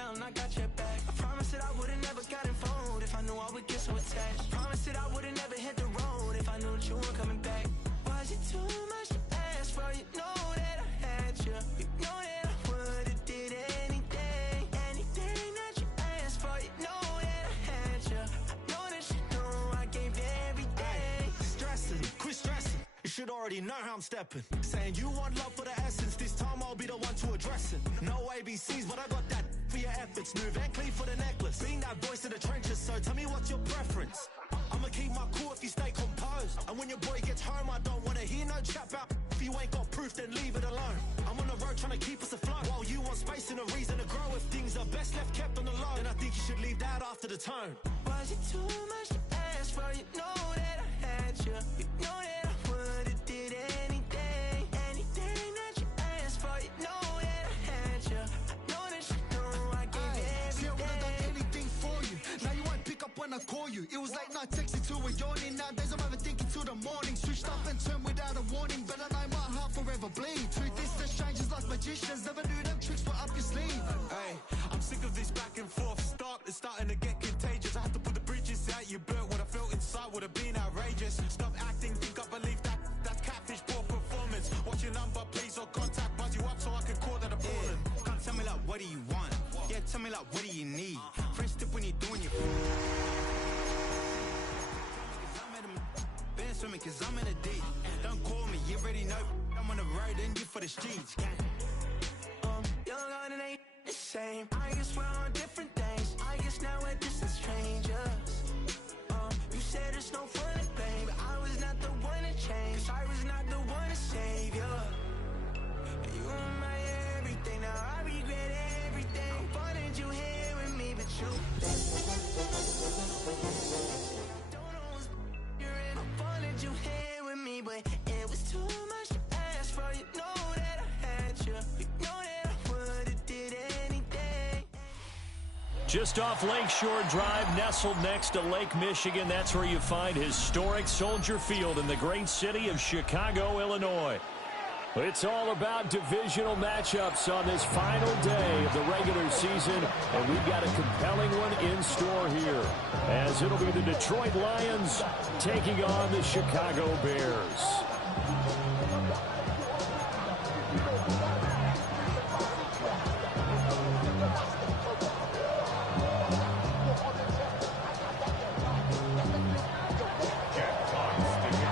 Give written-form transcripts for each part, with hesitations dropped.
down, I got your back. I promise that I would've never gotten phoned if I knew I would get so attached. I promise that I would've never hit the road if I knew that you weren't coming back. Was it too much to ask for? You know that I had you. You know that I would've did anything, anything that you asked for. You know that I had you. I know that you know I gave you everything. Stressing, quit stressing. You should already know how I'm stepping. Saying you want love for the essence. This time I'll be the one to address it. No ABCs, but I got that for your efforts. New Van Cleef for the necklace. Being that voice in the trenches, so tell me what's your preference. I'ma keep my cool if you stay composed. And when your boy gets home, I don't wanna hear no chat about. If you ain't got proof, then leave it alone. I'm on the road trying to keep us afloat. While you want space and a reason to grow. If things are best left kept on the low, then I think you should leave that after the tone. Was it too much to ask for? You know that I had you. You know that I would've did anything, anything that you asked for. You know that I had you. I know that you know I gave you everything. See, I would've done anything for you. Now you won't pick up when I call you. It was late night texting till we're yawning. Nowadays I'm overthinking till the morning. Switched up and turned without a warning. But I know my heart forever bleed. Truth is that strangers like magicians. Never knew them tricks were up your sleeve. Hey, I'm sick of this back and forth. It's starting to get contagious. I have to put the bridges out you built. What I felt inside would have been outrageous. Stop acting, think I believe that. That's catfish, poor performance. What's your number, please, or contact. Buzz you up so I can call that appalling. Can't tell me like, what do you want? Yeah, tell me like, what do you need? Fresh tip when you're doing your been swimming cause I'm in a deep. Don't call me, you already know. I'm on the road and you for the streets. Young on and ain't the same. I guess we're on different things. I guess now we're distant strangers. You said it's no fun to blame, but I was not the one to change. 'Cause I was not the one to save you. You were my everything, now I regret everything. I wanted you here with me, but you don't know what's you're in. I wanted you here with me, but it was too much to ask for. You know that I had you. You know that I would've did anything. Just off Lakeshore Drive, nestled next to Lake Michigan. That's where you find historic Soldier Field in the great city of Chicago, Illinois. It's all about divisional matchups on this final day of the regular season, and we've got a compelling one in store here, as it'll be the Detroit Lions taking on the Chicago Bears.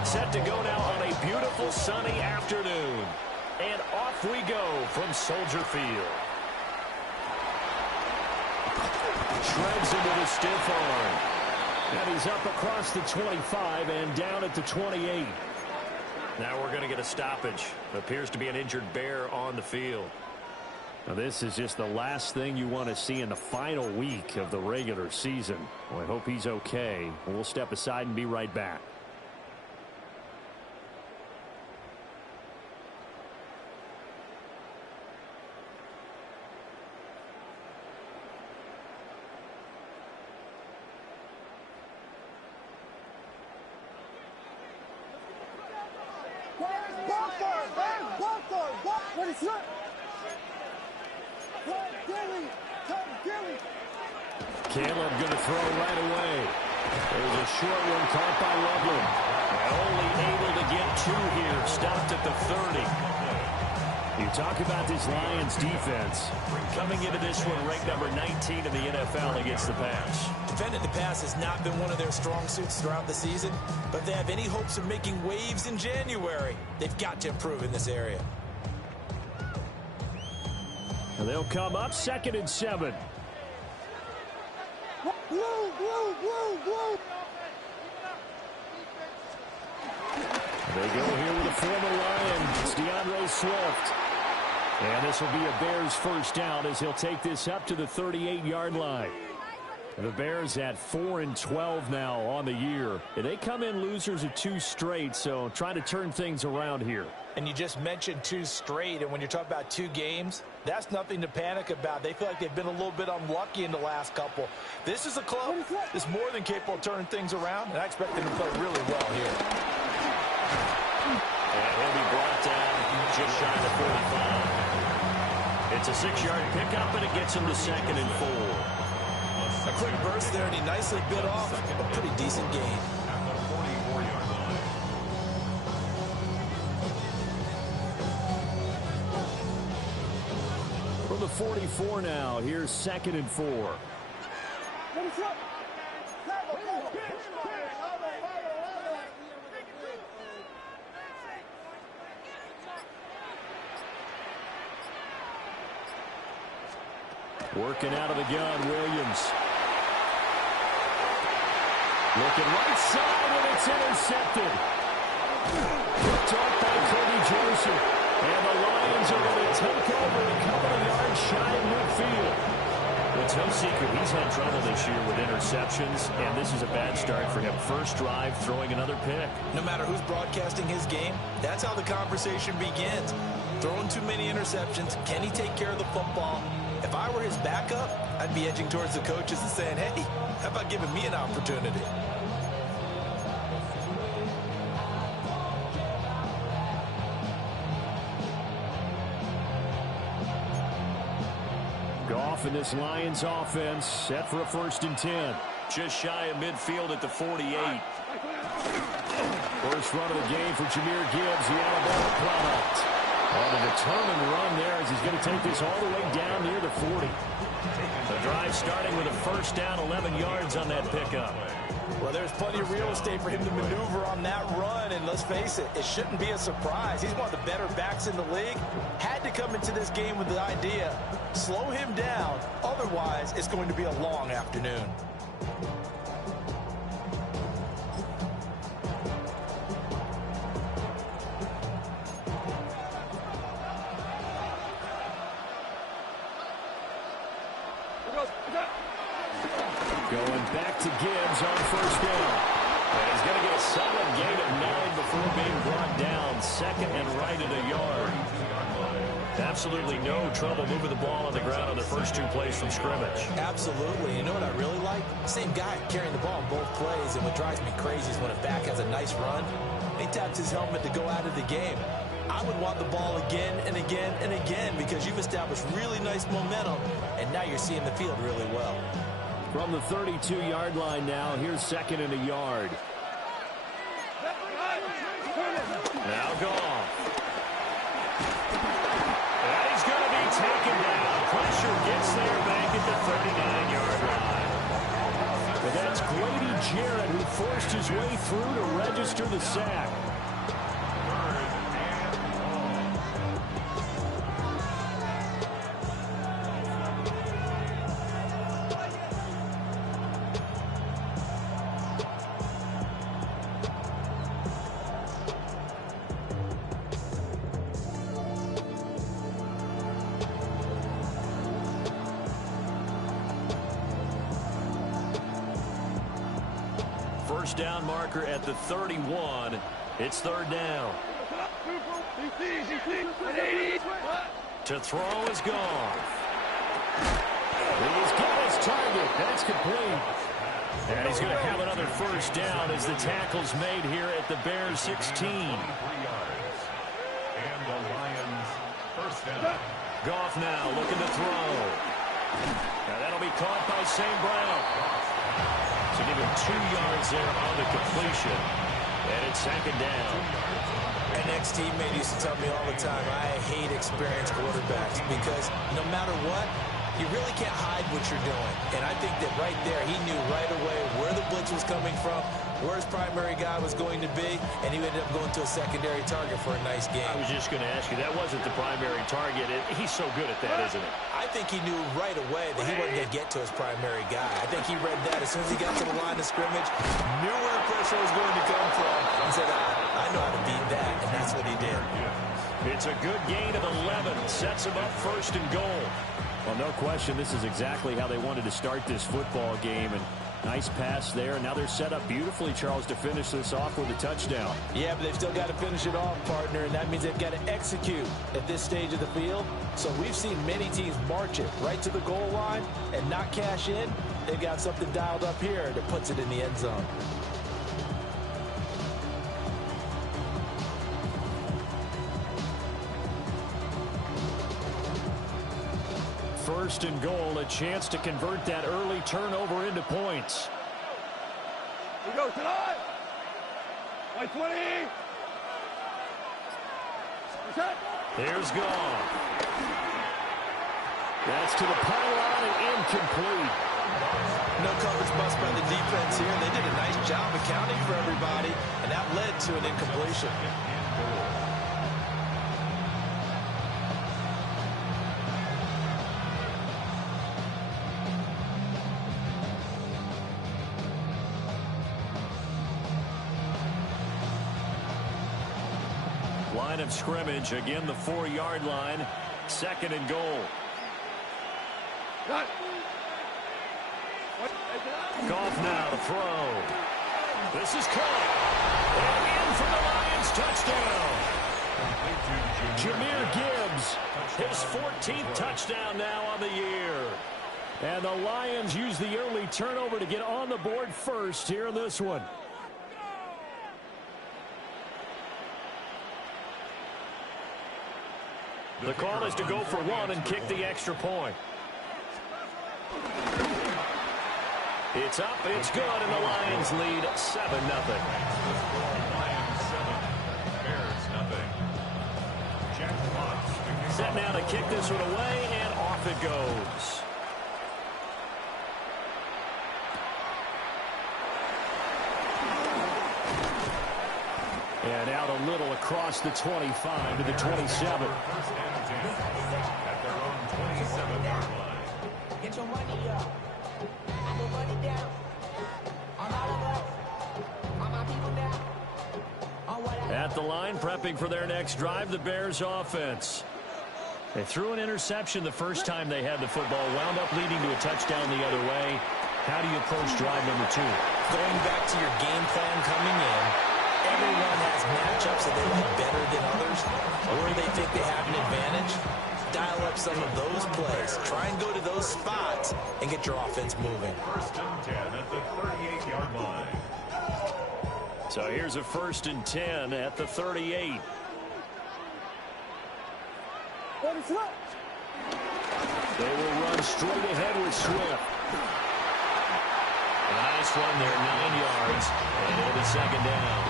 Set to go now on a beautiful sunny afternoon. And off we go from Soldier Field. Shreds into the stiff arm. And he's up across the 25 and down at the 28. Now we're going to get a stoppage. Appears to be an injured Bear on the field. Now this is just the last thing you want to see in the final week of the regular season. Well, I hope he's okay. We'll step aside and be right back. What is that? Caleb going to throw right away. There's a short one caught by Loveland. Only able to get two here. Stopped at the 30. You talk about this Lions defense. Coming into this one ranked number 19 in the NFL against the pass. Defending the pass has not been one of their strong suits throughout the season, but if they have any hopes of making waves in January, they've got to improve in this area. And they'll come up 2nd and 7. They go here with a former Lion. It's DeAndre Swift. And this will be a Bears first down as he'll take this up to the 38-yard line. The Bears at 4-12 now on the year. They come in losers of 2 straight, so trying to turn things around here. And you just mentioned 2 straight, and when you're talking about 2 games, that's nothing to panic about. They feel like they've been a little bit unlucky in the last couple. This is a club that's more than capable of turning things around, and I expect them to play really well here. And he'll be brought down just shy of 45. It's a 6-yard pickup, and it gets him to 2nd and 4. A quick burst there, and he nicely bit off a pretty decent gain. From the 44 now, here's 2nd and 4. Working out of the gun, Williams. Looking right side, and it's intercepted. Picked off by Cody Joseph. And the Lions are going to take over a couple of yards shy of midfield. Well, it's no secret he's had trouble this year with interceptions, and this is a bad start for him. First drive, throwing another pick. No matter who's broadcasting his game, that's how the conversation begins. Throwing too many interceptions, can he take care of the football? If I were his backup, I'd be edging towards the coaches and saying, hey, how about giving me an opportunity? Goff in this Lions offense set for a 1st and 10. Just shy of midfield at the 48. First run of the game for Jahmyr Gibbs, the Alabama product. On a determined run there as he's going to take this all the way down near the 40. The drive starting with a 1st down, 11 yards on that pickup. Well, there's plenty of real estate for him to maneuver on that run, and let's face it, it shouldn't be a surprise. He's one of the better backs in the league. Had to come into this game with the idea, slow him down, otherwise it's going to be a long afternoon. Going back to Gibbs on 1st down. And he's going to get a solid gain of 9 before being brought down. 2nd and right at a yard. Absolutely no trouble moving the ball on the ground on the first 2 plays from scrimmage. Absolutely. You know what I really like? Same guy carrying the ball in both plays, and what drives me crazy is when a back has a nice run, he taps his helmet to go out of the game. I would want the ball again and again and again because you've established really nice momentum, and now you're seeing the field really well. From the 32-yard line now, here's 2nd and a yard. Now Goff. And he's going to be taken down. Pressure gets there back at the 39-yard line. But that's Grady Jarrett who forced his way through to register the sack. First down marker at the 31. It's 3rd down. To throw is Goff. He's got his target. That's complete. And he's going to have another 1st down as the tackle's made here at the Bears 16. Goff now looking to throw. Now that'll be caught by St. Brown. So give him 2 yards there on the completion. And it's 2nd down. An ex-teammate used to tell me all the time, I hate experienced quarterbacks because no matter what, you really can't hide what you're doing. And I think that right there, he knew right away where the blitz was coming from, where his primary guy was going to be, and he ended up going to a secondary target for a nice game. I was just going to ask you, that wasn't the primary target. He's so good at that, isn't he? I think he knew right away that he wasn't going to get to his primary guy. I think he read that as soon as he got to the line of scrimmage, knew where the pressure was going to come from, and said, I know how to beat that, and that's what he did. It's a good gain of 11. Sets him up 1st and goal. Well, no question, this is exactly how they wanted to start this football game. And nice pass there. And now they're set up beautifully, Charles, to finish this off with a touchdown. Yeah, but they've still got to finish it off, partner, and that means they've got to execute at this stage of the field. So we've seen many teams march it right to the goal line and not cash in. They've got something dialed up here that puts it in the end zone. first and goal, a chance to convert that early turnover into points. We go tonight. By 20. Here's Gall. That's to the pylon and incomplete. No coverage bust by the defense here. They did a nice job accounting for everybody, and that led to an incompletion. Line of scrimmage, again the 4-yard line, second and goal. Goff now to throw. This is caught. And in for the Lions touchdown. Jahmyr Gibbs, his 14th touchdown now on the year. And the Lions use the early turnover to get on the board first here in this one. The call is to go for one and kick the extra point. It's up, it's good, and the Lions lead 7-0. Set now to kick this one away, and off it goes. And out a little across the 25 to the 27. At their own 27-yard line. Get your money up. Put your money down. On all of us. On my people now. On what I At the line, prepping for their next drive, the Bears offense. They threw an interception the first time they had the football, wound up leading to a touchdown the other way. How do you approach drive number 2? Going back to your game plan coming in, everyone has matchups that they like better than others, or they think they have an advantage. Dial up some of those plays. Try and go to those spots and get your offense moving. First and 10 at the 38-yard line. So here's a first and 10 at the 38. They will run straight ahead with Swift. A nice run there, 9 yards, and it'll be second down.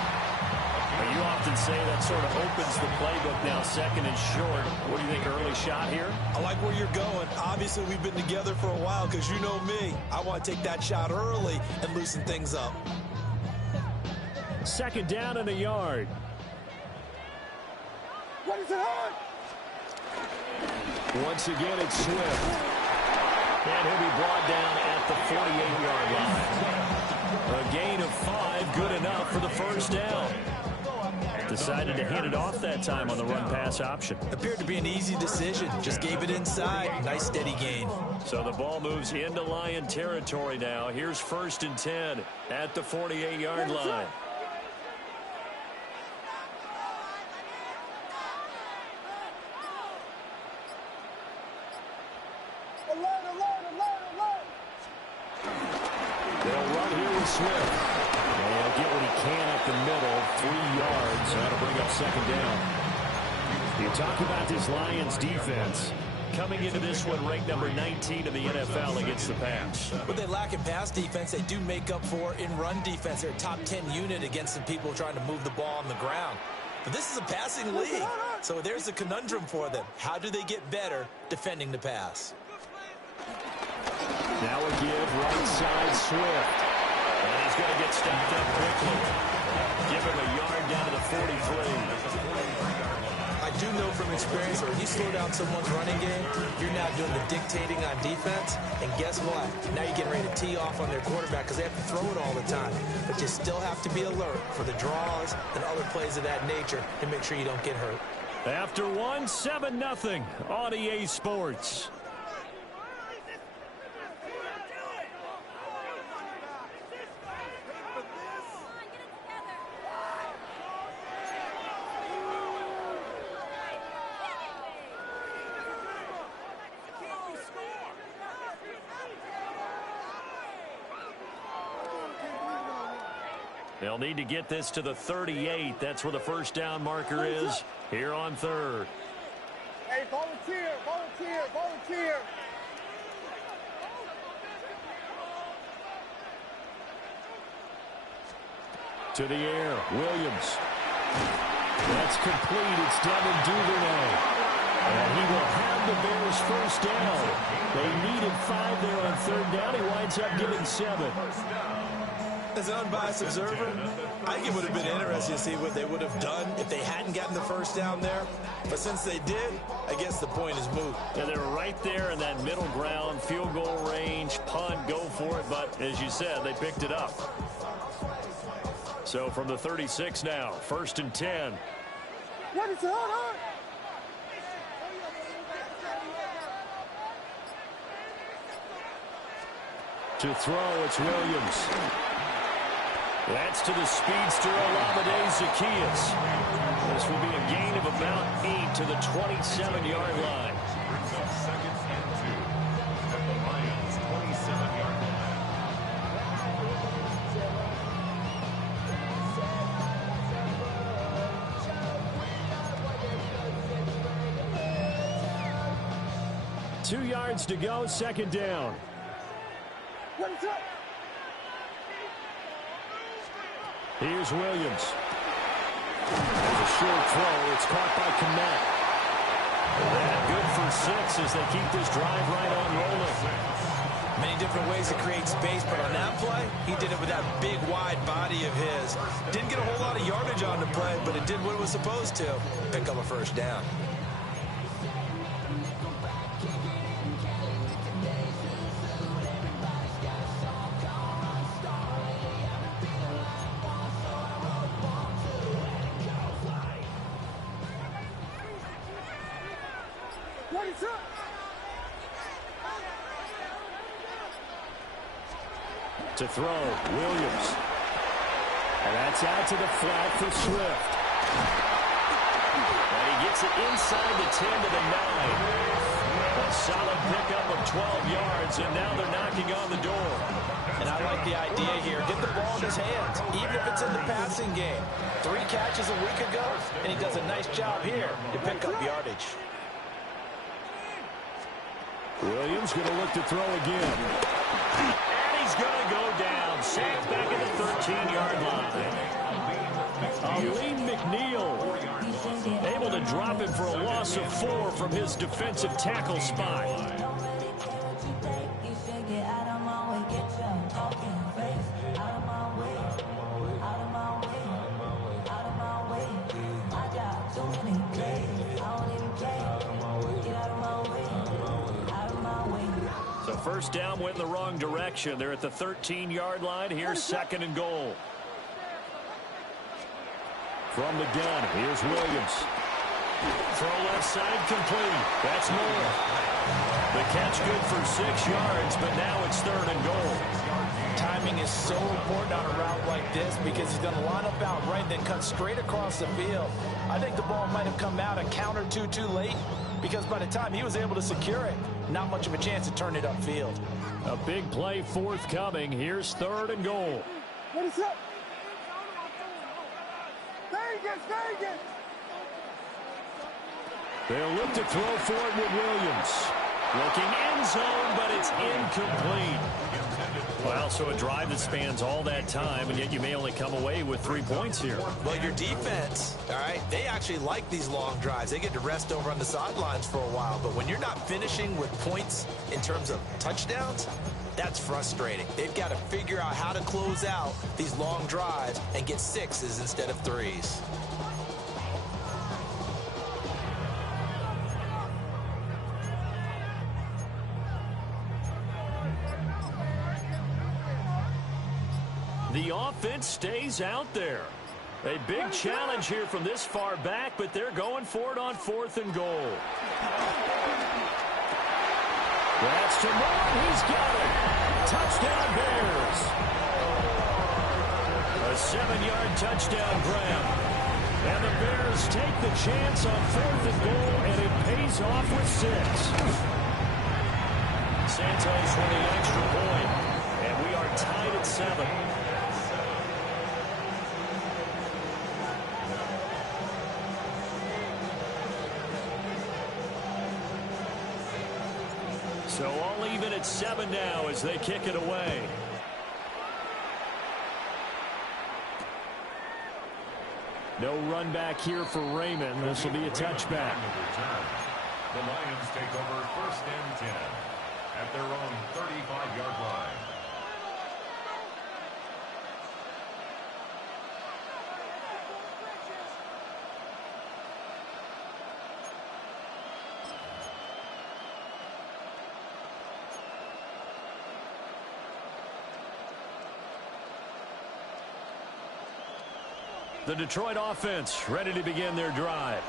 You often say that sort of opens the playbook now, second and short. What do you think, early shot here? I like where you're going. Obviously, we've been together for a while because you know me. I want to take that shot early and loosen things up. Second down and a yard. What is it on? Once again, it's Swift. And he'll be brought down at the 48-yard line. A gain of 5, good enough for the first down. Decided to hand it off that time on the run-pass option. Appeared to be an easy decision. Just gave it inside. Nice steady gain. So the ball moves into Lion territory now. Here's first and 10 at the 48-yard line. They'll run here with Swift. And he'll get what he can at the middle, 3 yards. That'll bring up second down. You talk about this Lions defense. Coming into this one, ranked number 19 in the NFL against the pass. What they lack in pass defense, they do make up for in run defense. They're a top 10 unit against the people trying to move the ball on the ground. But this is a passing league, so there's a conundrum for them. How do they get better defending the pass? Now a give, right side, Swift. And he's going to get stopped up quickly. Give him a yard down to the 43. I do know from experience that when you slow down someone's running game, you're now doing the dictating on defense. And guess what? Now you're getting ready to tee off on their quarterback because they have to throw it all the time. But you still have to be alert for the draws and other plays of that nature to make sure you don't get hurt. After 7-0 on EA Sports. They'll need to get this to the 38. That's where the first down marker is here on third. Hey, volunteer, volunteer, volunteer. To the air, Williams. That's complete. It's Devin Duvernay. And he will have the Bears first down. They needed 5 there on third down. He winds up getting 7. As an unbiased observer, I think it would have been interesting to see what they would have done if they hadn't gotten the first down there. But since they did, I guess the point is moot. Yeah, they were right there in that middle ground, field goal range, punt, go for it. But as you said, they picked it up. So from the 36 now, 1st and 10. What is it? Hold on. To throw, it's Williams. That's to the speedster, Olamide Zaccheaus. This will be a gain of about 8 to the 27-yard line. Brings up 2nd and 2 at the Lions' 27-yard line. Two yards to go, 2nd down. What is up? Here's Williams. There's a short throw. It's caught by Kmet. And good for 6 as they keep this drive right on rolling. Many different ways to create space, but on that play, he did it with that big, wide body of his. Didn't get a whole lot of yardage on the play, but it did what it was supposed to. Pick up a first down. What is up? To throw, Williams. And that's out to the flat for Swift. And he gets it inside the 10 to the 9. A solid pickup of 12 yards, and now they're knocking on the door. And I like the idea here. Get the ball in his hands, even if it's in the passing game. 3 catches a week ago, and he does a nice job here to pick up yardage. Williams going to look to throw again. And he's going to go down. Sacked back at the 13-yard line. Aleem McNeil able to drop him for a loss of 4 from his defensive tackle spot. So first down went in the wrong direction. They're at the 13-yard line. Here's 2nd and goal. From the gun, here's Williams. Throw left side complete. That's Moore. The catch good for 6 yards, but now it's 3rd and goal. Timing is so important on a route like this because he's going to line up out right, then cut straight across the field. I think the ball might have come out a count or two too late because by the time he was able to secure it, not much of a chance to turn it upfield. A big play forthcoming. Here's 3rd and goal. What is up? Vegas! They'll look to throw for it with Williams. Looking end zone, but it's incomplete. Well, so a drive that spans all that time, and yet you may only come away with 3 points here. Well, your defense, all right, they actually like these long drives. They get to rest over on the sidelines for a while. But when you're not finishing with points in terms of touchdowns, that's frustrating. They've got to figure out how to close out these long drives and get 6s instead of 3s. The offense stays out there. A big challenge here from this far back, but they're going for it on 4th and goal. That's to Moore. He's got it. Touchdown Bears. A 7-yard touchdown grab. And the Bears take the chance on 4th and goal, and it pays off with 6. Santos with the extra point, and we are tied at 7. So all even at 7 now as they kick it away. No run back here for Raymond. This will be a touchback. The Lions take over 1st and 10 at their own 35-yard line. The Detroit offense ready to begin their drive.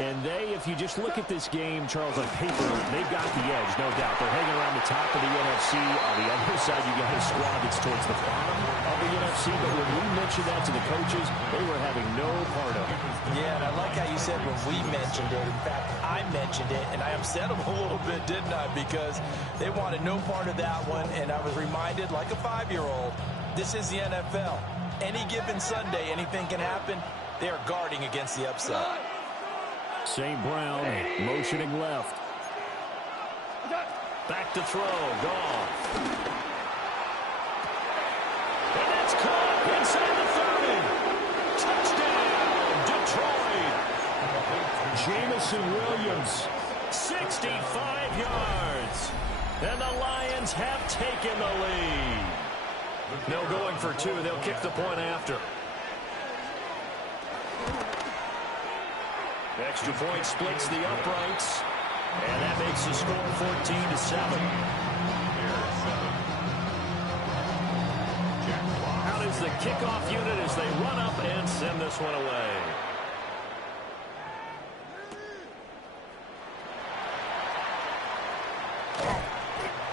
And if you just look at this game, Charles, on paper, they've got the edge, no doubt. They're hanging around the top of the NFC. On the other side, you got a squad that's towards the bottom of the NFC. But when we mentioned that to the coaches, they were having no part of it. Yeah, and I like how you said when we mentioned it. In fact, I mentioned it, and I upset them a little bit, didn't I? Because they wanted no part of that one, and I was reminded, like a 5-year-old, this is the NFL. Any given Sunday, anything can happen. They are guarding against the upset. St. Brown motioning left. Back to throw. Goff. And that's caught inside the 30. Touchdown, Detroit. Jamison Williams, 65 yards. And the Lions have taken the lead. No going for two. They'll kick the point after. Extra point splits the uprights. And that makes the score 14-7. Out is the kickoff unit as they run up and send this one away.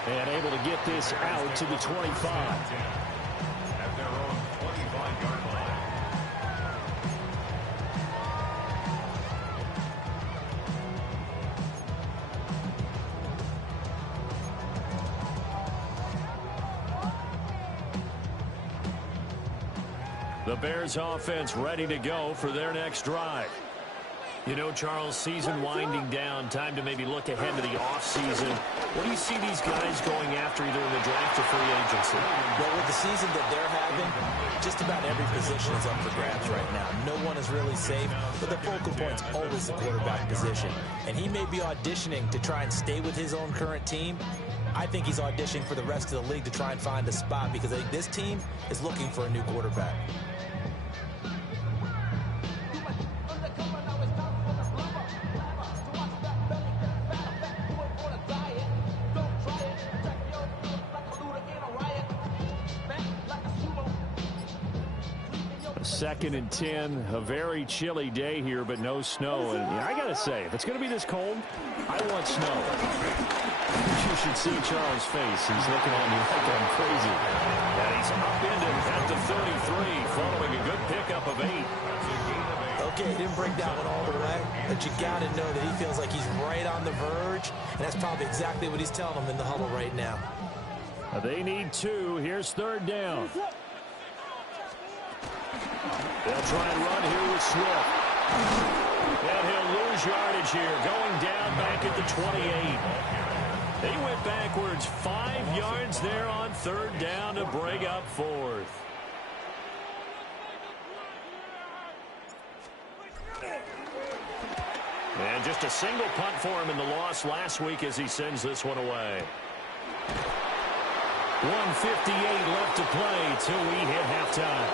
And able to get this out to the 25. At their own 25-yard line. The Bears offense ready to go for their next drive. You know, Charles, season winding down, time to maybe look ahead to the offseason. What do you see these guys going after either in the draft or free agency? Well, with the season that they're having, just about every position is up for grabs right now. No one is really safe, but the focal point's always the quarterback position. And he may be auditioning to try and stay with his own current team. I think he's auditioning for the rest of the league to try and find a spot because I think this team is looking for a new quarterback. Second and 10, a very chilly day here, but no snow. And I got to say, if it's going to be this cold, I want snow. You should see Charles' face. He's looking at me like I'm crazy. And he's upended at the 33, following a good pickup of 8. Okay, he didn't break that one all the way, but you got to know that he feels like he's right on the verge, and that's probably exactly what he's telling them in the huddle right now. They need 2. Here's 3rd down. They'll try and run here with Swift. And he'll lose yardage here, going down back at the 28. He went backwards 5 yards there on 3rd down to bring up 4th. And just a single punt for him in the loss last week as he sends this one away. 1:58 left to play till we hit halftime.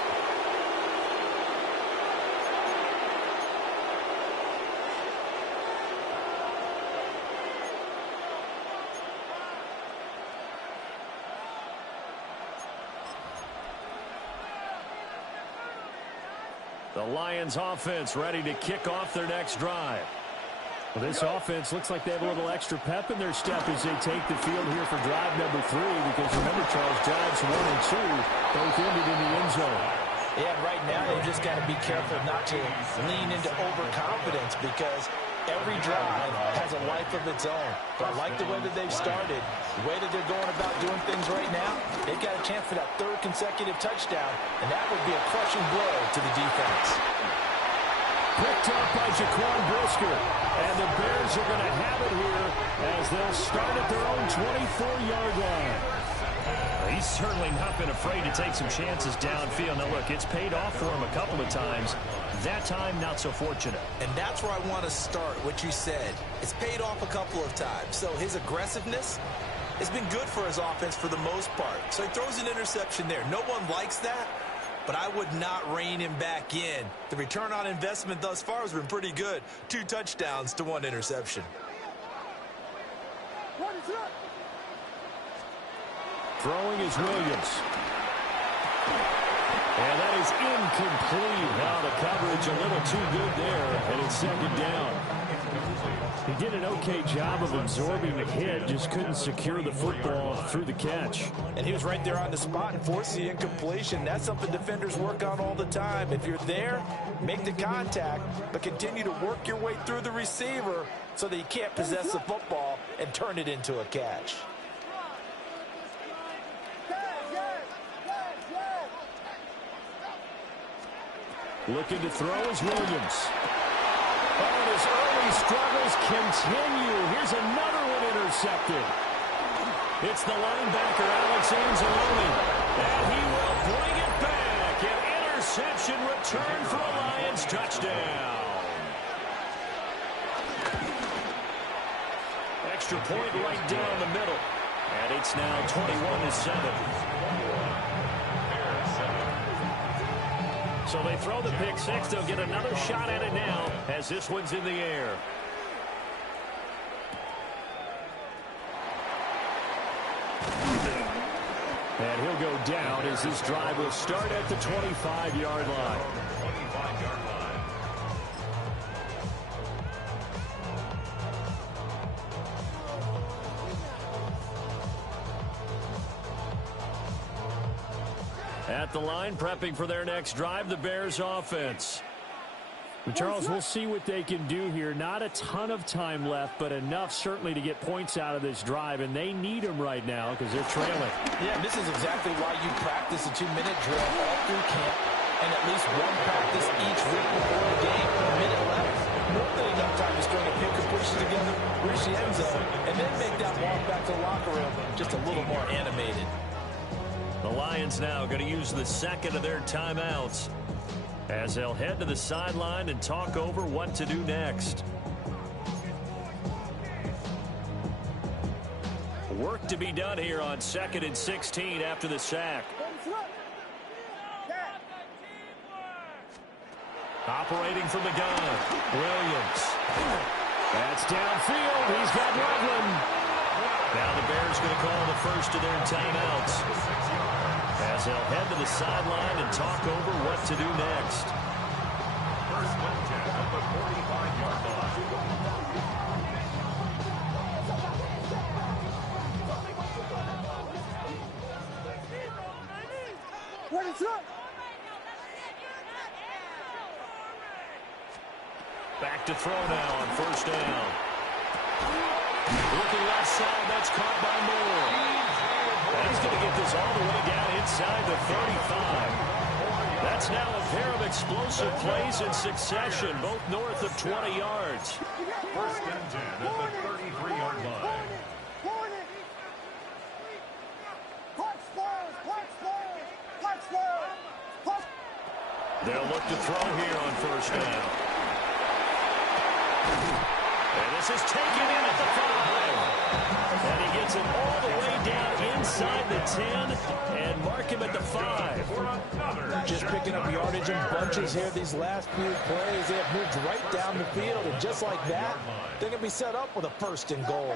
The Lions offense ready to kick off their next drive. Well, this offense looks like they have a little extra pep in their step as they take the field here for drive number 3. Because remember, Charles, drives 1 and 2 both ended in the end zone. Yeah, right now they've just got to be careful not to lean into overconfidence because every drive has a life of its own. But I like the way that they've started, the way that they're going about doing things right now. They've got a chance for that 3rd consecutive touchdown, and that would be a crushing blow to the defense. Picked up by Jaquan Brisker. And the Bears are going to have it here as they'll start at their own 24-yard line. He he's certainly not been afraid to take some chances downfield. Now, look, it's paid off for him a couple of times. That time, not so fortunate. And that's where I want to start, what you said. It's paid off a couple of times. So his aggressiveness has been good for his offense for the most part. So he throws an interception there. No one likes that, but I would not rein him back in. The return on investment thus far has been pretty good. 2 touchdowns to 1 interception. Throwing is Williams. And that is incomplete. Now the coverage a little too good there, and it's 2nd down. He did an okay job of absorbing the hit, just couldn't secure the football through the catch. And he was right there on the spot and forced the incompletion. That's something defenders work on all the time. If you're there, make the contact, but continue to work your way through the receiver so that you can't possess the football and turn it into a catch. Looking to throw is Williams. Oh, and his early struggles continue. Here's another one intercepted. It's the linebacker, Alex Anzalone. And he will bring it back. An interception return for a Lions touchdown. Extra point right down the middle. And it's now 21-7. So they throw the pick six. They'll get another shot at it now as this one's in the air. And he'll go down as this drive will start at the 25-yard line. At the line, prepping for their next drive, the Bears offense. But Charles, we'll see what they can do here. Not a ton of time left, but enough certainly to get points out of this drive, and they need them right now because they're trailing. Yeah, this is exactly why you practice a 2-minute drill all through camp and at least one practice each week before the game. A minute left, more than enough time to string a few completions together, reach the end zone, and then make that walk back to the locker room just a little more animated. The Lions now going to use the second of their timeouts as they'll head to the sideline and talk over what to do next. Work to be done here on 2nd and 16 after the sack. Operating from the gun, Williams. That's downfield. He's got Rugland. Now the Bears going to call the first of their timeouts as they'll head to the sideline and talk over what to do next. First and 10 at the 45-yard line. What is up? Back to throw now on first down. Looking left side, that's caught by Moore. And he's going to get this all the way down inside the 35. That's now a pair of explosive plays in succession, both north of 20 yards. First and 10 at the 33-yard line. They'll look to throw here on first down. And this is taken in at the 5. And he gets it all the way down inside the 10 and mark him at the 5. Just picking up yardage in bunches here these last few plays. They have moved right down the field, and just like that, they're going to be set up with a 1st and goal.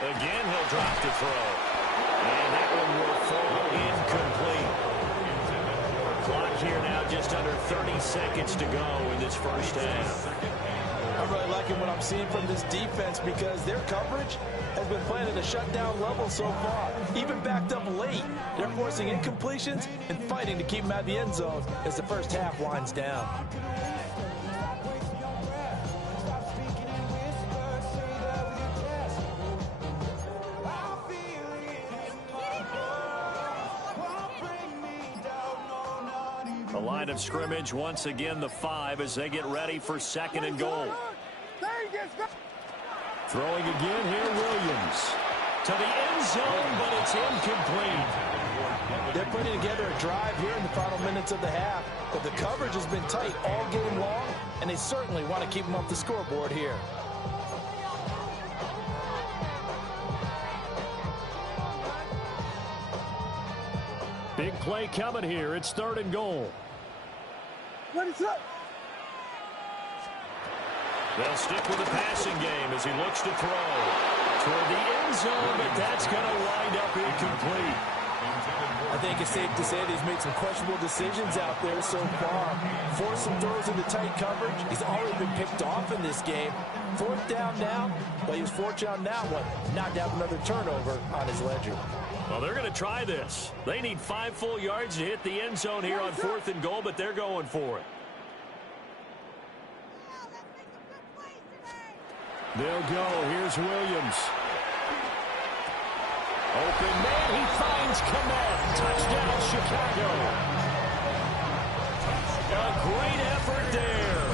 Again, he'll drop to throw. And that one will fall incomplete. Clock here now just under 30 seconds to go in this first half. I'm really liking what I'm seeing from this defense because their coverage has been playing at a shutdown level so far. Even backed up late, they're forcing incompletions and fighting to keep them out of the end zone as the first half winds down. The line of scrimmage, once again, the 5 as they get ready for 2nd and goal. Throwing again here, Williams. To the end zone, but it's incomplete. They're putting together a drive here in the final minutes of the half, but the coverage has been tight all game long, and they certainly want to keep them off the scoreboard here. Big play coming here. It's 3rd and goal. What is up? They'll stick with the passing game as he looks to throw toward the end zone, but that's going to wind up incomplete. I think it's safe to say that he's made some questionable decisions out there so far. Forced some throws into tight coverage. He's already been picked off in this game. 4th down now, but he was fortunate on that one. Not to have another turnover on his ledger. Well, they're going to try this. They need 5 full yards to hit the end zone here on 4th and goal, but they're going for it. They'll go. Here's Williams. Open man. He finds Kmet. Touchdown, Chicago. A great effort there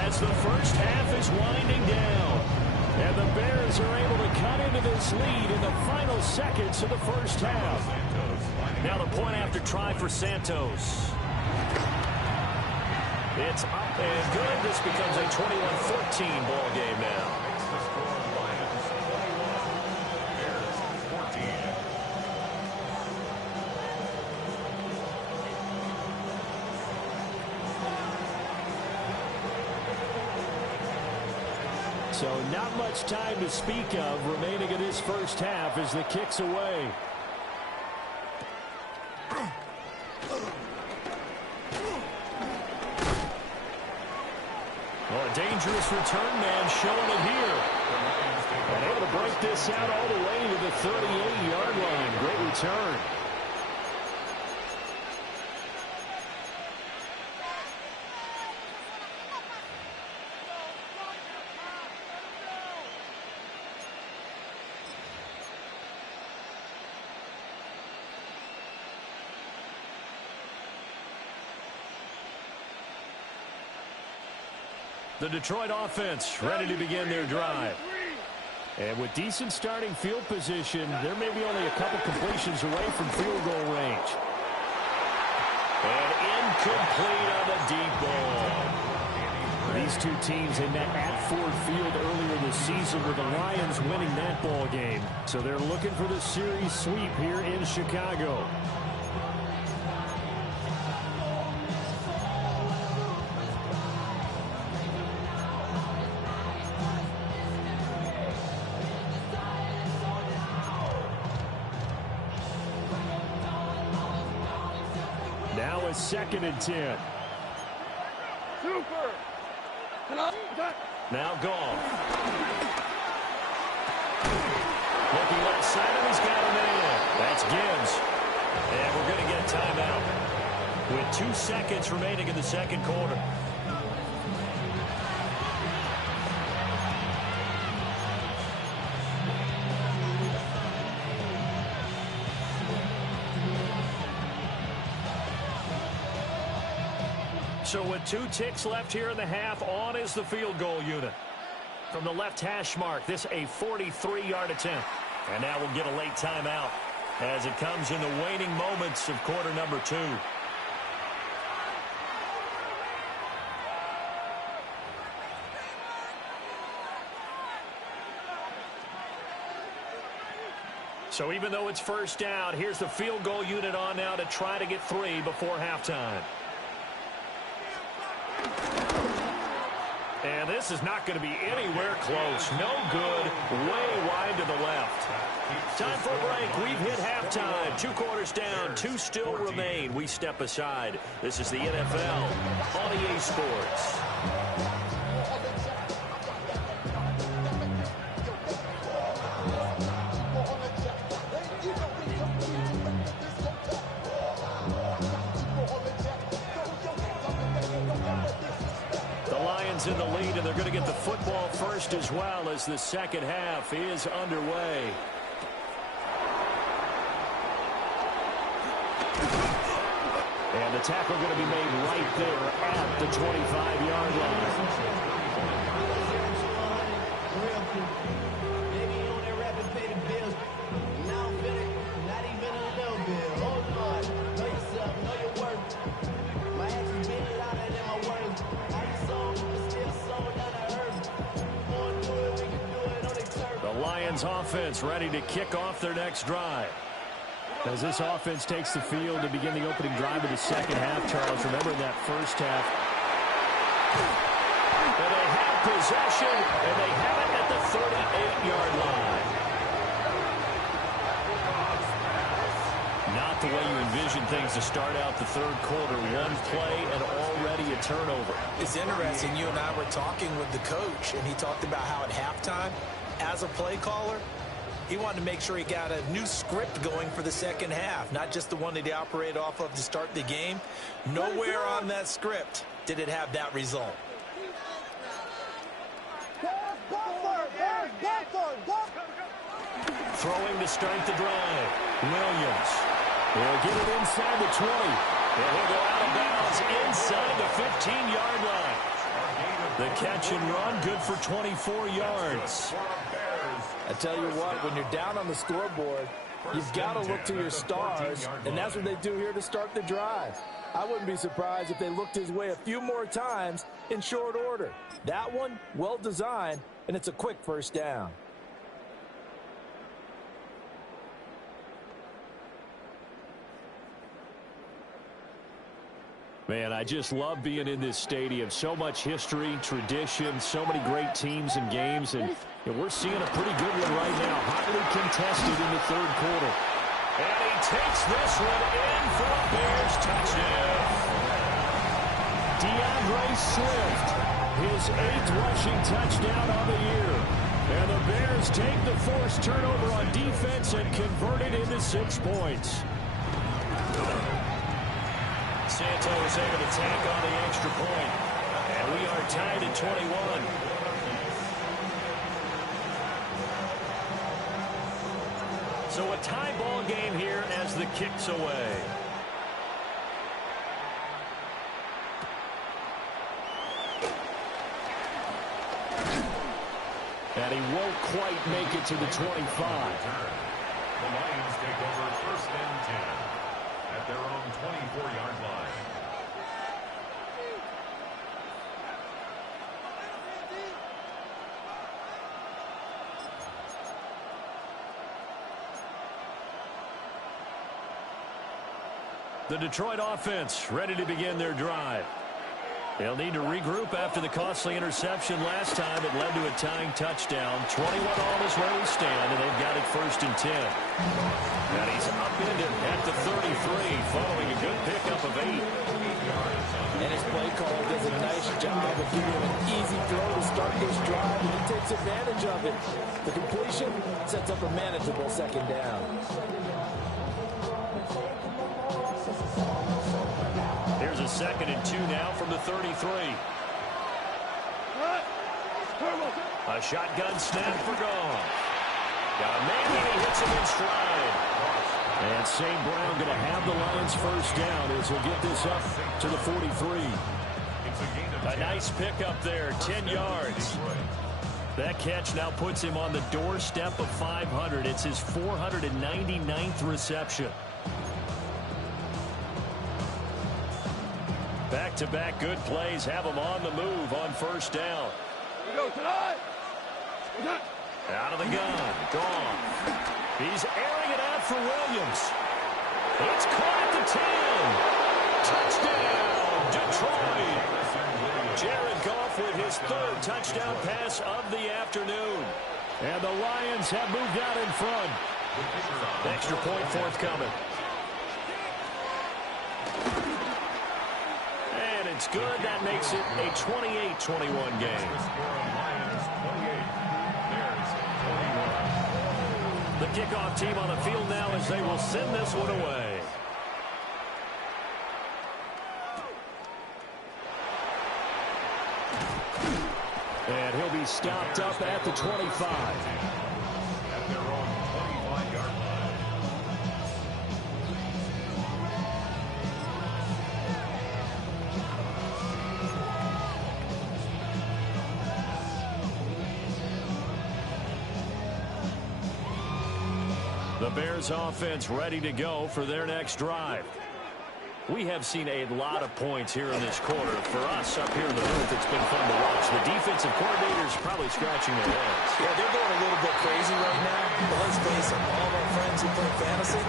as the first half is winding down. And the Bears are able to cut into this lead in the final seconds of the first half. Now the point after try for Santos. It's up and good. This becomes a 21-14 ball game now. So not much time to speak of remaining in this first half as the kick's away. Well, a dangerous return man showing it here. And able to break this out all the way to the 38-yard line. Great return. The Detroit offense ready to begin their drive. And with decent starting field position, there may be only a couple completions away from field goal range. And incomplete on the deep ball. These two teams had met at Ford Field earlier this season with the Lions winning that ball game. So they're looking for the series sweep here in Chicago. Now a 2nd and 10. Now gone. Looking left side, and he's got a man. That's Gibbs. And we're going to get a timeout with 2 seconds remaining in the second quarter. So with 2 ticks left here in the half, on is the field goal unit. From the left hash mark, this a 43-yard attempt. And now we'll get a late timeout as it comes in the waning moments of quarter number 2. So even though it's first down, here's the field goal unit on now to try to get 3 before halftime. And this is not going to be anywhere close. No good. Way wide to the left. Time for a break. We've hit halftime. 2 quarters down. 2 still remain. We step aside. This is the NFL on EA Sports. In the lead, and they're going to get the football first as well as the second half is underway. And the tackle going to be made right there at the 25-yard line. Lions offense ready to kick off their next drive. As this offense takes the field to begin the opening drive of the second half, Charles, remember in that first half. And they have possession, and they have it at the 38-yard line. Not the way you envision things to start out the third quarter. One play and already a turnover. It's interesting. You and I were talking with the coach, and he talked about how at halftime, as a play caller, he wanted to make sure he got a new script going for the second half, not just the one that he operated off of to start the game. Nowhere on that script did it have that result. Throwing to start the drive. Williams will get it inside the 20. And he'll go out of bounds inside the 15-yard line. The catch and run, good for 24 yards. I tell you what, when you're down on the scoreboard, you've got to look to your stars, and that's what they do here to start the drive. I wouldn't be surprised if they looked his way a few more times in short order. That one, well designed, and it's a quick first down. Man, I just love being in this stadium. So much history, tradition, so many great teams and games, and we're seeing a pretty good one right now. Hotly contested in the third quarter. And he takes this one in for a Bears touchdown. DeAndre Swift, his 8th rushing touchdown on the year. And the Bears take the forced turnover on defense and convert it into 6 points. Santos able to tack on the extra point. And we are tied at 21. So a tie ball game here as the kick's away. And he won't quite make it to the 25. The Lions take over first and 10 at their own 24-yard line. The Detroit offense ready to begin their drive. They'll need to regroup after the costly interception last time. It led to a tying touchdown. 21 all is where we stand, and they've got it first and 10. And he's upended at the 33, following a good pickup of 8. And his play caller does a nice job of giving him an easy throw to start this drive, and he takes advantage of it. The completion sets up a manageable second down. Here's a 2nd and 2 now from the 33. A shotgun snap for Goff. Got a man and he hits him in stride. And St. Brown going to have the Lions first down as he'll get this up to the 43. A nice pickup there, 10 yards. That catch now puts him on the doorstep of 500. It's his 499th reception. Back-to-back good plays have him on the move on first down. Out of the gun, gone. He's airing it out for Williams. It's caught at the 10. Touchdown, Detroit. Jared Goff with his 3rd touchdown pass of the afternoon. And the Lions have moved out in front. Extra point forthcoming. And it's good. That makes it a 28-21 game. The kickoff team on the field now as they will send this one away. And he'll be stopped up at the 25. At their own 25-yard line. The Bears offense ready to go for their next drive. We have seen a lot of points here in this quarter. For us up here in the booth, it's been fun to watch. The defensive coordinators probably scratching their heads. Yeah, they're going a little bit crazy right now. But let's face it, all of our friends who play fantasy,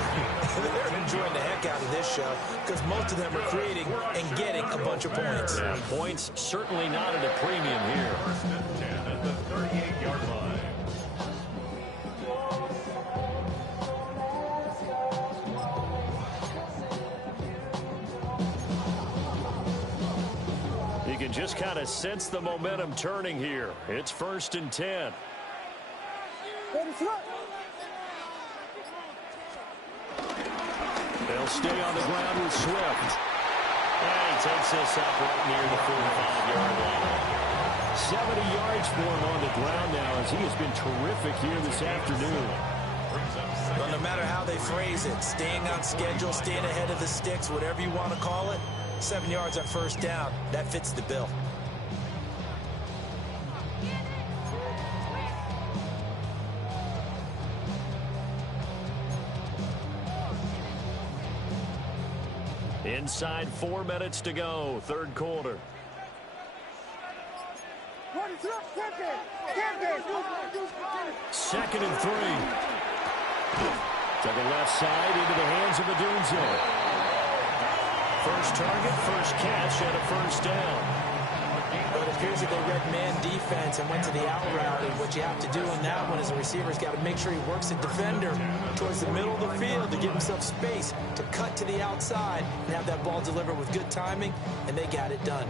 they're enjoying the heck out of this show because most of them are creating and getting a bunch of points. Yeah, points certainly not at a premium here. First and 10 at the 38-yard line. You can just kind of sense the momentum turning here. It's first and 10. They'll stay on the ground with Swift. And he takes this up right near the 45-yard line. 70 yards for him on the ground now as he has been terrific here this afternoon. Well, no matter how they phrase it, staying on schedule, staying ahead of the sticks, whatever you want to call it, 7 yards on first down, that fits the bill. Inside 4 minutes to go, third quarter. Second and 3. To the left side, into the hands of Adunze. First target, first catch, and a first down. But it appears that they read man defense and went to the out route. And what you have to do on that one is the receiver's got to make sure he works the defender towards the middle of the field to give himself space to cut to the outside and have that ball delivered with good timing, and they got it done.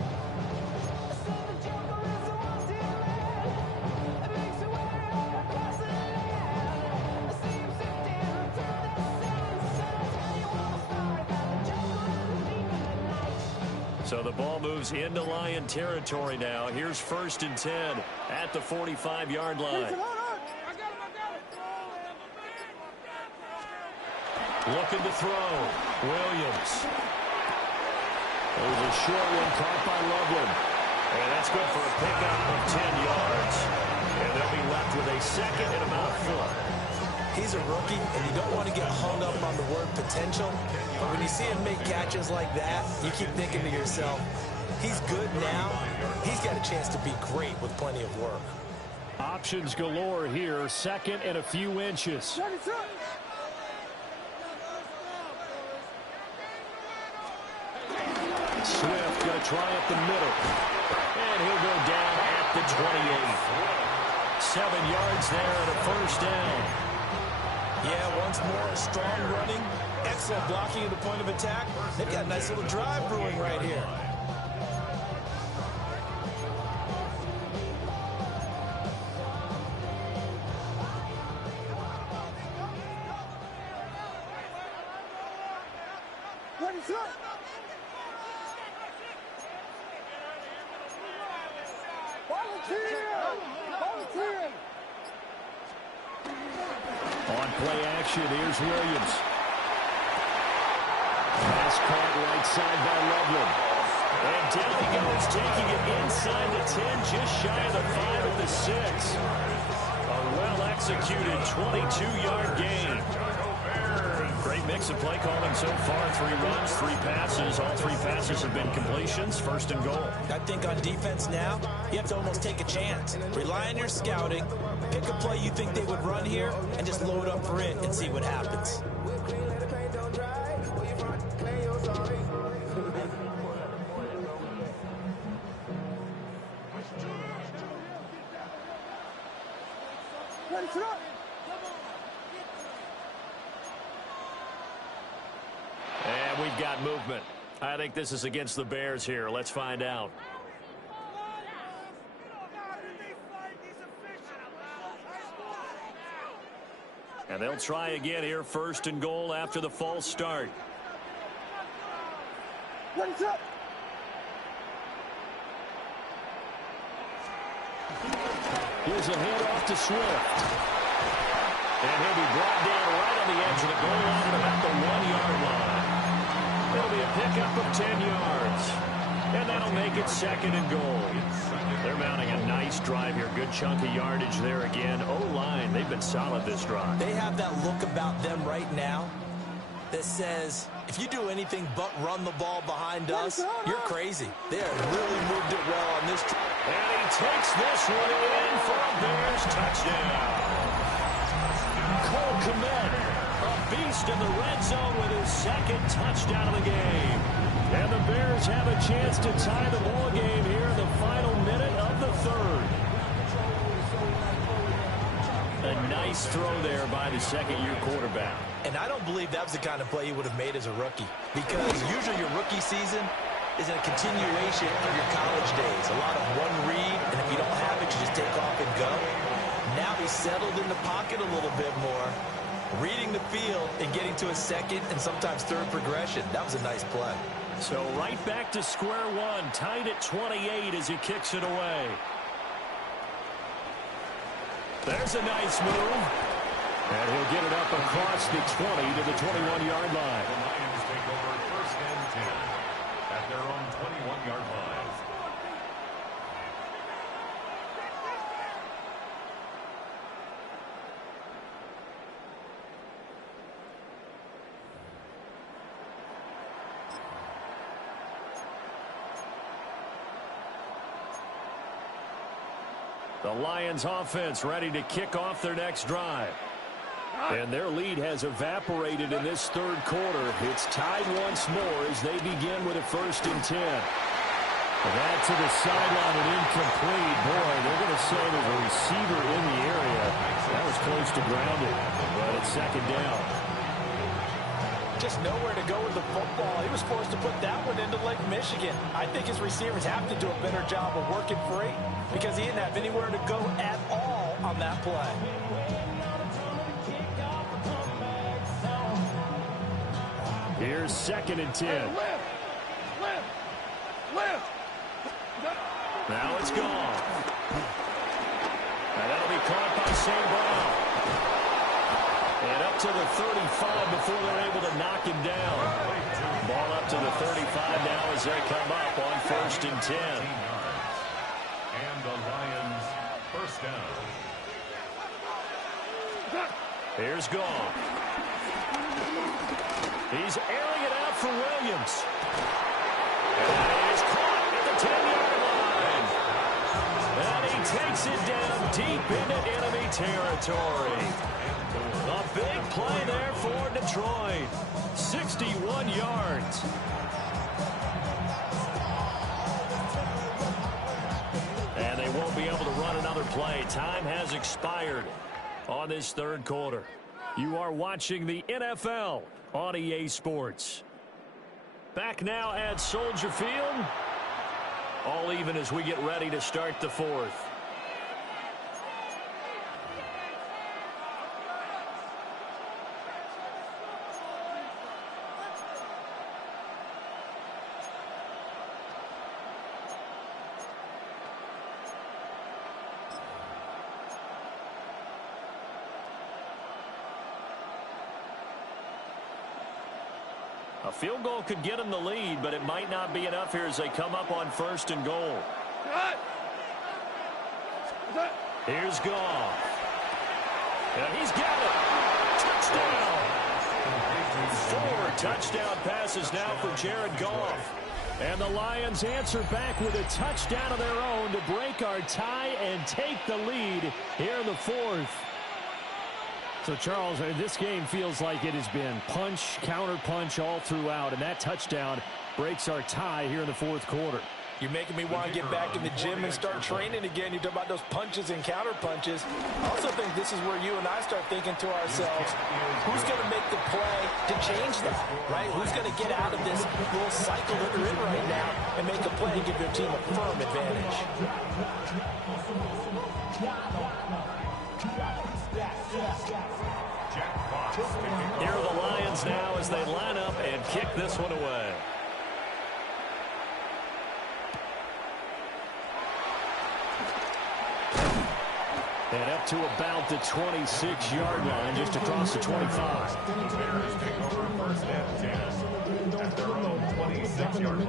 So the ball moves into Lion territory now. Here's first and 10 at the 45-yard line. Looking to throw. Williams. There's a short one caught by Loveland. And that's good for a pickup of 10 yards. And they'll be left with a second and about 4. He's a rookie, and you don't want to get hung up on the word potential. But when you see him make catches like that, you keep thinking to yourself, he's good now. He's got a chance to be great with plenty of work. Options galore here. Second and a few inches. Swift going to try up the middle. And he'll go down at the 28. 7 yards there and a first down. Yeah, once more, strong running, excellent blocking at the point of attack. They've got a nice little drive brewing right here. Play action. Here's Williams. Pass caught right side by Loveland. And down he goes, taking it inside the 10, just shy of the 5 at the 6. A well-executed 22-yard gain. Great mix of play calling so far. 3 runs, 3 passes. All 3 passes have been completions. First and goal. I think on defense now, you have to almost take a chance. Rely on your scouting. Pick a play you think they would run here and just load up for it and see what happens. And we've got movement. I think this is against the Bears here. Let's find out. And they'll try again here, first and goal after the false start. Here's a handoff to Swift. And he'll be brought down right on the edge of the goal line at about the 1-yard line. It'll be a pickup of 10 yards. And that'll make it second and goal. They're mounting a nice drive here. Good chunk of yardage there again. O-line, they've been solid this drive. They have that look about them right now that says, if you do anything but run the ball behind us, you're crazy. They have really moved it well on this drive. And he takes this one in for a Bears touchdown. Cole Kmet, a beast in the red zone with his second touchdown of the game. And the Bears have a chance to tie the ball game here in the final minute of the third. A nice throw there by the second-year quarterback. And I don't believe that was the kind of play he would have made as a rookie, because usually your rookie season is a continuation of your college days. A lot of one read, and if you don't have it, you just take off and go. Now he's settled in the pocket a little bit more, reading the field and getting to a second and sometimes third progression. That was a nice play. So right back to square one, tied at 28 as he kicks it away. There's a nice move. And he'll get it up across the 20 to the 21-yard line. The Lions take over first and 10 at their own 21-yard line. The Lions offense ready to kick off their next drive. And their lead has evaporated in this third quarter. It's tied once more as they begin with a 1st and 10. And that to the sideline and incomplete. Boy, they're going to say there's a receiver in the area. That was close to grounded, but it's second down. Just nowhere to go with the football. He was forced to put that one into Lake Michigan. I think his receivers have to do a better job of working free because he didn't have anywhere to go at all on that play. Here's 2nd and 10. Now it's gone. And that'll be caught by St. Brown. And up to the 35 before they're able to knock him down. Ball up to the 35 now as they come up on 1st and 10. And the Lions first down. Here's Goff. He's airing it out for Williams. And he's caught at the 10-yard line. And he takes it down deep into enemy territory. A big play there for Detroit. 61 yards. And they won't be able to run another play. Time has expired on this third quarter. You are watching the NFL on EA Sports. Back now at Soldier Field. All even as we get ready to start the fourth. A field goal could get them the lead, but it might not be enough here as they come up on 1st and goal. Here's Goff. And he's got it. Touchdown. 4 touchdown passes now for Jared Goff. And the Lions answer back with a touchdown of their own to break our tie and take the lead here in the fourth. So, Charles, this game feels like it has been punch, counter-punch all throughout, and that touchdown breaks our tie here in the fourth quarter. You're making me want to get back in the gym and start training again. You talk about those punches and counter-punches. I also think this is where you and I start thinking to ourselves, who's going to make the play to change that, right? Who's going to get out of this little cycle that they're in right now and make a play and give their team a firm advantage? Here are the Lions now as they line up and kick this one away. And up to about the 26-yard line, just across the 25. The Bears take over first and 10 at their own 26-yard line.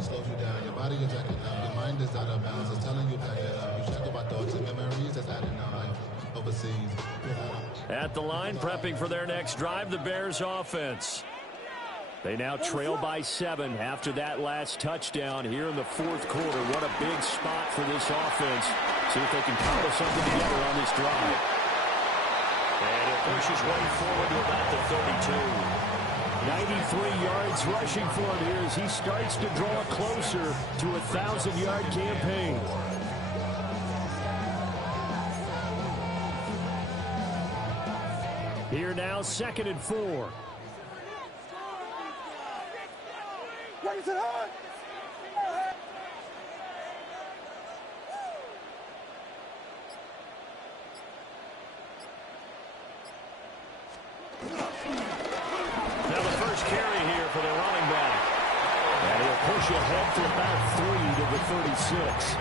Slows you down, your body is acting up, your mind is out of bounds, it's telling you back it up. You check about thoughts and memories that's adding up, like overseas. At the line, prepping for their next drive, the Bears offense. They now trail by 7 after that last touchdown here in the fourth quarter. What a big spot for this offense. See if they can cobble something together on this drive. And it pushes way forward to about the 32. 93 yards rushing for him here as he starts to draw closer to a 1,000-yard campaign. Here now, 2nd and 4. What is it on? Now the first carry here for the running back. And he'll push ahead to about 3 to the 36.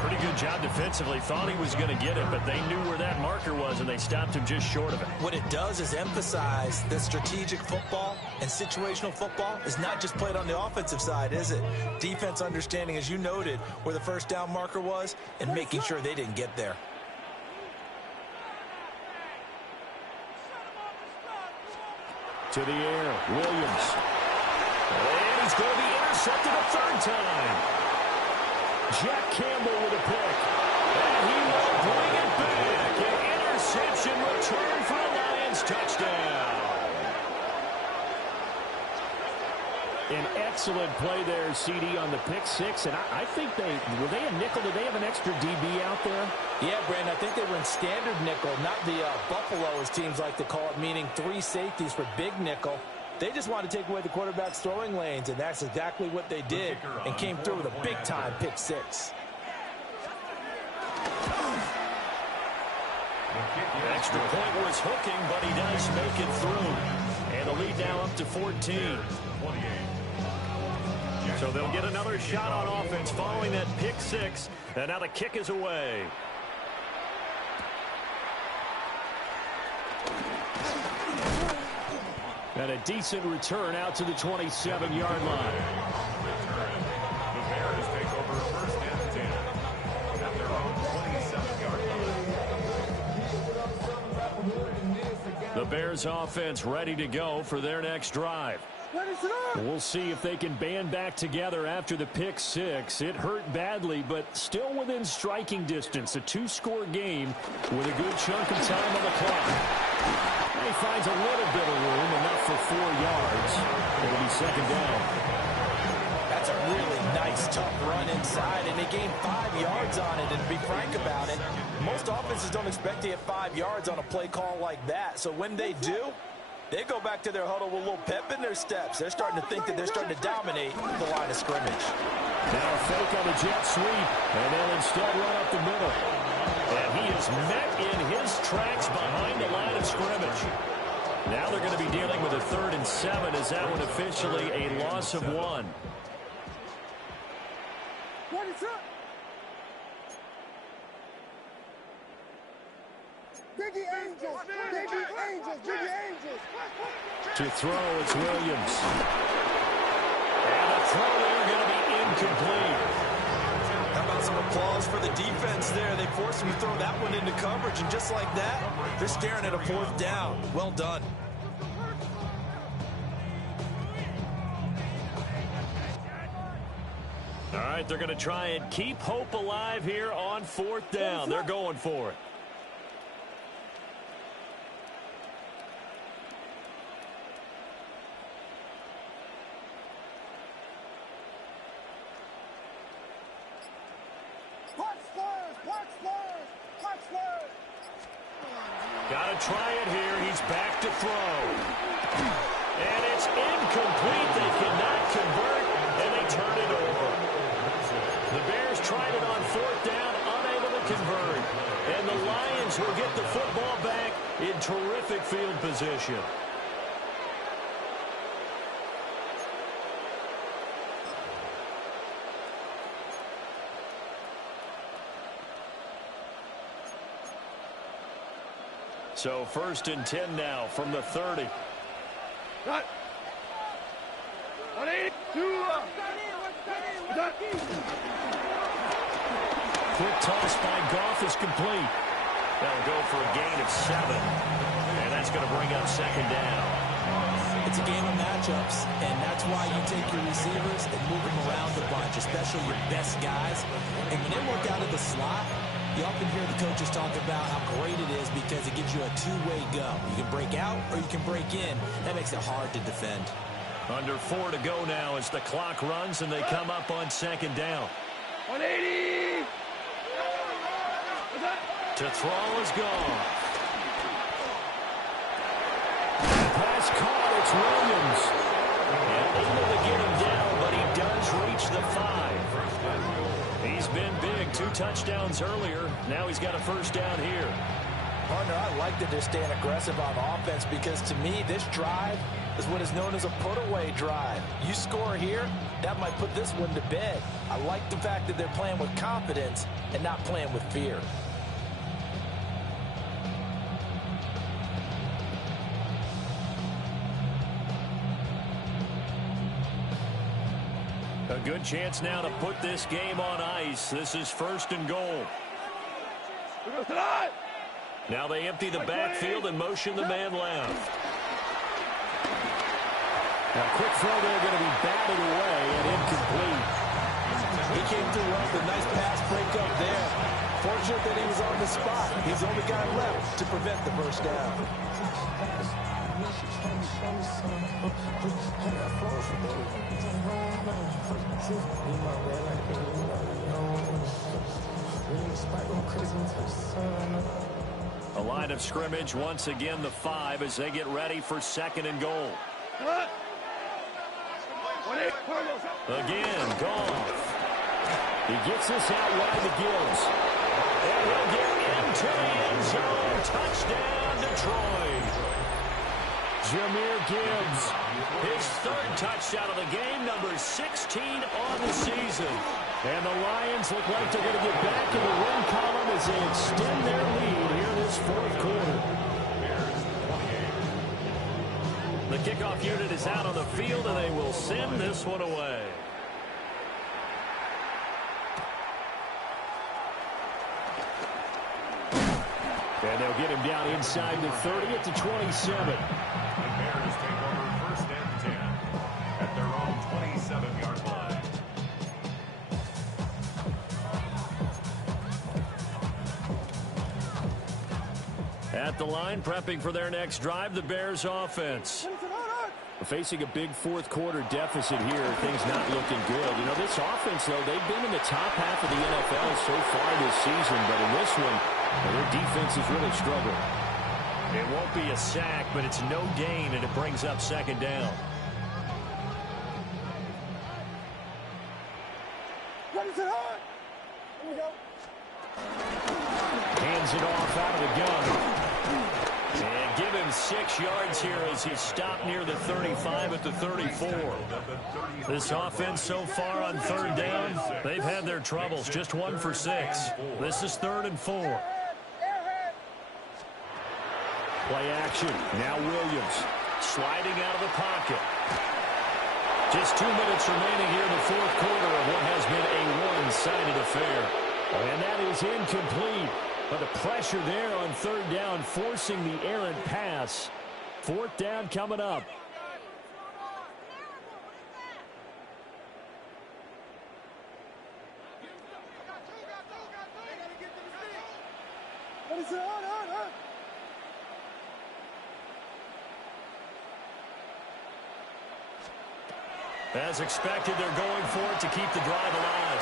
Pretty good job defensively. Thought he was going to get it, but they knew where that marker was, and they stopped him just short of it. What it does is emphasize that strategic football and situational football is not just played on the offensive side, is it? Defense understanding, as you noted, where the first down marker was and making sure they didn't get there. To the air, Williams. And he's going to be intercepted a third time. Jack Campbell with a pick. And he will bring it back. An interception return for a Lions touchdown. An excellent play there, CD, on the pick six. And I think were they a nickel? Did they have an extra DB out there? Yeah, Brandon, I think they were in standard nickel, not the Buffalo, as teams like to call it, meaning 3 safeties for big nickel. They just wanted to take away the quarterback's throwing lanes, and that's exactly what they did and came through with a big-time pick six. Extra point was hooking, but he does make it through. And the lead now up to 14. So they'll get another shot on offense following that pick six, and now the kick is away. And a decent return out to the 27-yard line. The Bears take over 1st and 10 at their own 27-yard line. The Bears offense ready to go for their next drive. We'll see if they can band back together after the pick six. It hurt badly, but still within striking distance. A 2-score game with a good chunk of time on the clock. He finds a little bit of room, enough for 4 yards. It'll be 2nd down. That's a really nice, tough run inside, and they gained 5 yards on it. And to be frank about it, most offenses don't expect to get 5 yards on a play call like that. So when they do, they go back to their huddle with a little pep in their steps. They're starting to think that they're starting to dominate the line of scrimmage. Now a fake on the jet sweep, and they'll instead run up the middle. And he is met in his tracks behind the line of scrimmage. Now they're going to be dealing with a 3rd and 7. Is that one officially a loss of 1? What is up? Biggie Angels! Biggie Angels! Biggie Angels! To throw, it's Williams. And the throw there going to be incomplete. How about some applause for the defense there? They forced him to throw that one into coverage, and just like that, they're staring at a 4th down. Well done. All right, they're going to try and keep hope alive here on 4th down. They're going for it. Got to try it here. He's back to throw. And it's incomplete. They cannot convert, and they turn it over. The Bears tried it on 4th down, unable to convert. And the Lions will get the football back in terrific field position. So 1st and 10 now from the 30. Cut. 1, 8, 2, Quick toss by Goff is complete. That'll go for a gain of 7. And that's going to bring up second down. It's a game of matchups, and that's why you take your receivers and move them around a bunch, especially your best guys. And when they work out of the slot, you often hear the coaches talk about how great it is because it gives you a two-way go. You can break out or you can break in. That makes it hard to defend. Under 4 to go now as the clock runs and they come up on second down. 180! To throw is gone. Pass caught. It's Williams. And able to get him down, but he does reach the 5. He's been big. 2 touchdowns earlier. Now he's got a first down here. Partner, I like that they're staying aggressive on offense because to me, this drive is what is known as a put-away drive. You score here, that might put this one to bed. I like the fact that they're playing with confidence and not playing with fear. A good chance now to put this game on ice. This is first and goal. Now they empty the backfield and motion the man left. A quick throw there going to be batted away and incomplete. He came through well with a nice pass breakup there. Fortunate that he was on the spot. He's the only guy left to prevent the first down. A line of scrimmage once again the 5 as they get ready for second and goal. Again, Goff. He gets this out wide to Gibbs. And he'll get into the end zone. Touchdown, Detroit. Jahmyr Gibbs. His 3rd touchdown of the game, number 16 on the season. And the Lions look like they're going to get back in the win column as they extend their lead here this 4th quarter. The kickoff unit is out on the field, and they will send this one away. And they'll get him down inside the 30 at the 27. The Bears take over first and 10 at their own 27-yard line. At the line, prepping for their next drive, the Bears offense. Facing a big 4th quarter deficit here, things not looking good. You know, this offense, though, they've been in the top half of the NFL so far this season, but in this one, their defense has really struggled. It won't be a sack, but it's no gain, and it brings up second down. Hands it off out of the gun. And give him 6 yards here as he stopped near the 35 at the 34. This offense so far on 3rd down, they've had their troubles. Just 1 for 6. This is 3rd and 4. Play action. Now Williams. Sliding out of the pocket. Just 2 minutes remaining here in the 4th quarter of what has been a one-sided affair. And that is incomplete. But the pressure there on 3rd down, forcing the errant pass. 4th down coming up. As expected, they're going for it to keep the drive alive.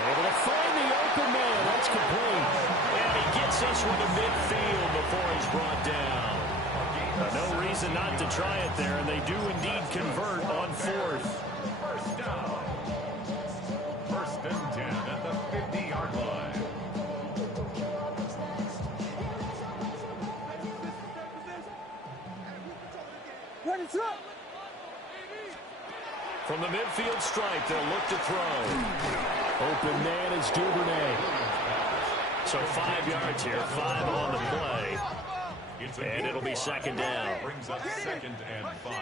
Able to find the open man. That's complete. And he gets this one to midfield before he's brought down. No reason not to try it there, and they do indeed convert on 4th. First down. First and 10 at the 50-yard line. From the midfield stripe, they'll look to throw. Open man is Duvernay. So 5 yards here, 5 on the play. And it'll be second down. Brings up second and 5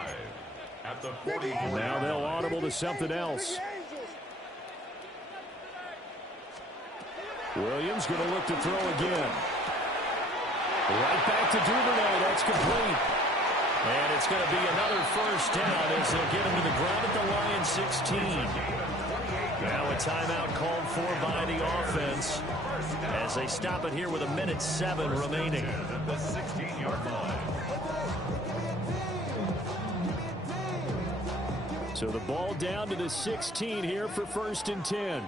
at the 44. Now they'll audible to something else. Williams going to look to throw again. Right back to Duvernay. That's complete. And it's going to be another first down as they'll get him to the ground at the Lions 16. Now a timeout called for by the offense as they stop it here with 1:07 remaining. The 16-yard line. So the ball down to the 16 here for 1st and 10.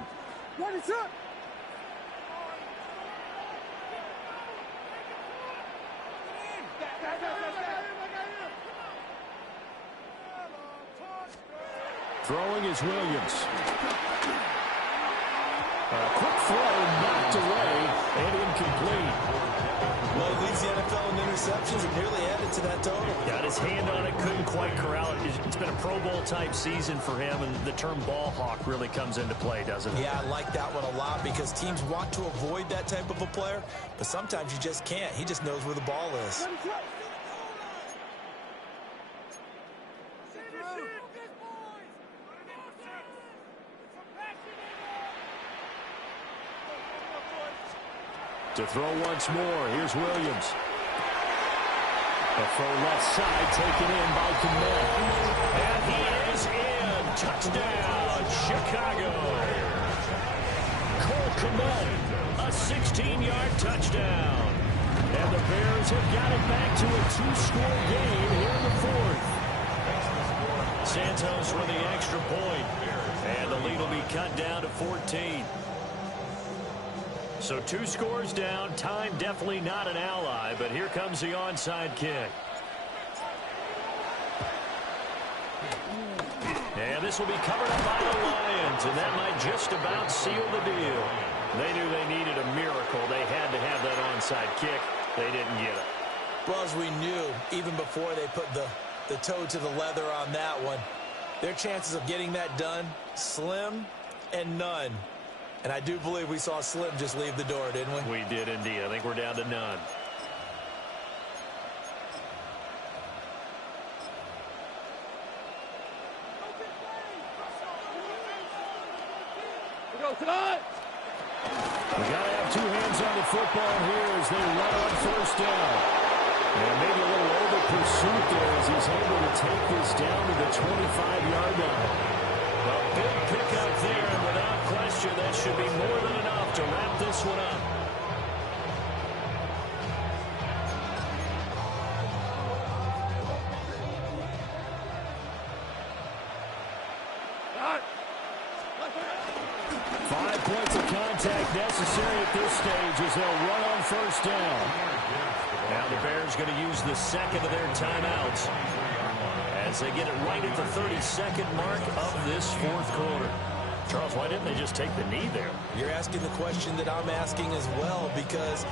Throwing is Williams. Quick throw knocked away and incomplete. Well, he leads the NFL in interceptions and nearly added to that total. Got his hand on it, couldn't quite corral it. It's been a Pro Bowl type season for him, and the term ball hawk really comes into play, doesn't it? Yeah, I like that one a lot because teams want to avoid that type of a player, but sometimes you just can't. He just knows where the ball is. To throw once more, here's Williams. The throw left side taken in by Kmet. And he is in. Touchdown, Chicago. Cole Kmet, a 16-yard touchdown. And the Bears have got it back to a 2-score game here in the 4th. Santos with the extra point. And the lead will be cut down to 14. So 2 scores down. Time definitely not an ally, but here comes the onside kick. And this will be covered up by the Lions, and that might just about seal the deal. They knew they needed a miracle. They had to have that onside kick. They didn't get it. Well, as we knew, even before they put the toe to the leather on that one, their chances of getting that done, slim and none. And I do believe we saw Slim just leave the door, didn't we? We did indeed. I think we're down to none. We got to have 2 hands on the football here as they run on 1st down. And maybe a little over pursuit there as he's able to take this down to the 25-yard line. A big pickup there, and without question, that should be more than enough to wrap this one up. Five points of contact necessary at this stage as they'll run on 1st down. Now the Bears going to use the second of their timeouts as they get it right at the 32nd mark of this 4th quarter. Charles, why didn't they just take the knee there? You're asking the question that I'm asking as well, because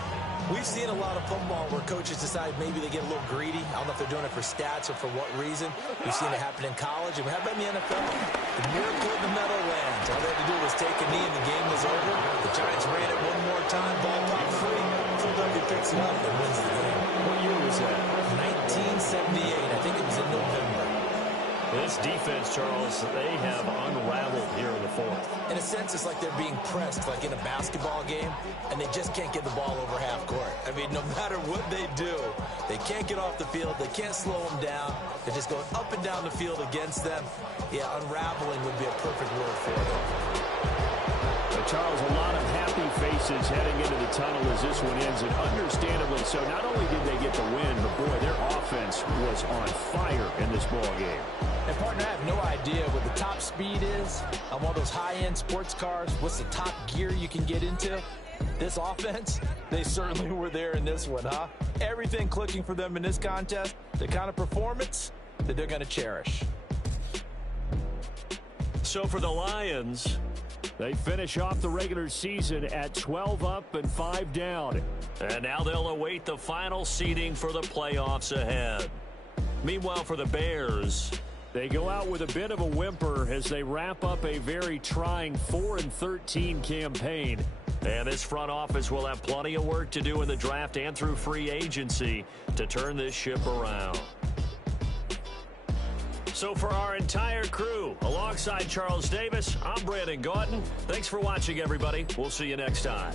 we've seen a lot of football where coaches decide maybe they get a little greedy. I don't know if they're doing it for stats or for what reason. We've seen it happen in college, and we have it in the NFL. The miracle in the Meadowlands. All they had to do was take a knee, and the game was over. The Giants ran it one more time, ball popped free. Philadelphia picks it up and wins the game. What year was that? 1978. I think it was in November. This defense, Charles, they have unraveled here in the 4th. In a sense, it's like they're being pressed, like in a basketball game, and they just can't get the ball over half court. I mean, no matter what they do, they can't get off the field. They can't slow them down. They're just going up and down the field against them. Yeah, unraveling would be a perfect word for them. But Charles, a lot of happy faces heading into the tunnel as this one ends, and understandably so. Not only did they get the win, but boy, their offense was on fire in this ball game. And partner, I have no idea what the top speed is on one of those high-end sports cars. What's the top gear you can get into? This offense, they certainly were there in this one, huh? Everything clicking for them in this contest, the kind of performance that they're going to cherish. So for the Lions, they finish off the regular season at 12 up and 5 down. And now they'll await the final seeding for the playoffs ahead. Meanwhile, for the Bears, they go out with a bit of a whimper as they wrap up a very trying 4-13 campaign. And this front office will have plenty of work to do in the draft and through free agency to turn this ship around. So for our entire crew, alongside Charles Davis, I'm Brandon Gaudin. Thanks for watching, everybody. We'll see you next time.